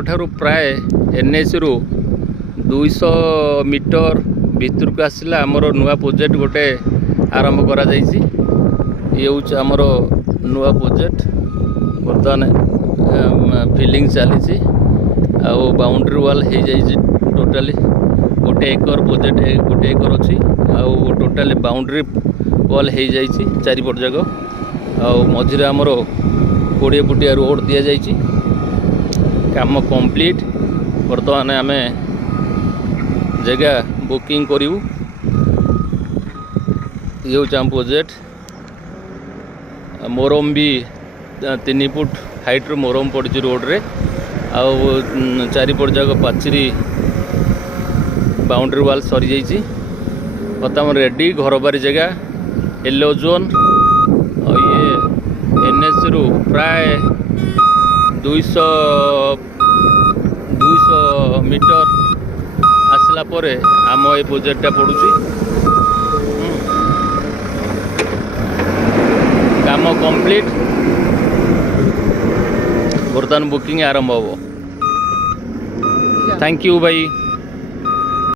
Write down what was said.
आगठार प्राय एनएच रु 200 मीटर भितर को आसला आमर नुआ प्रोजेक्ट गोटे आरंभ करा जाइछि। ये हूँ आमर नुआ प्रोजेक्ट बर्तमान फिलिंग चली बाउंड्री वाल हो जाइए टोटाली 1 एकर प्रोजेक्ट 1 एकर अच्छी आउ टोटाली बाउंड्री वाल हो जाइए चारिपट जाक मझे आमर 20 फुटिया रोड दि जाइए काम कंप्लीट। बर्तमान आम जगह बुकिंग करूँ। ये हूँ आम प्रोजेक्ट मोरम भी 3 फुट हाइट रो मोरम पड़ी रोड रे आउ चारिपट जाक पाचेरी बाउंड्री वाल सरी जाइए। बर्तमान रेडी घर बारी जगह येलो जोन और ये एनएच रु प्राय 200 मीटर आसला परे आम ये प्रोजेक्टा पड़ुची काम कंप्लीट। बर्तमान बुकिंग आरंभ हो। थैंक यू भाई।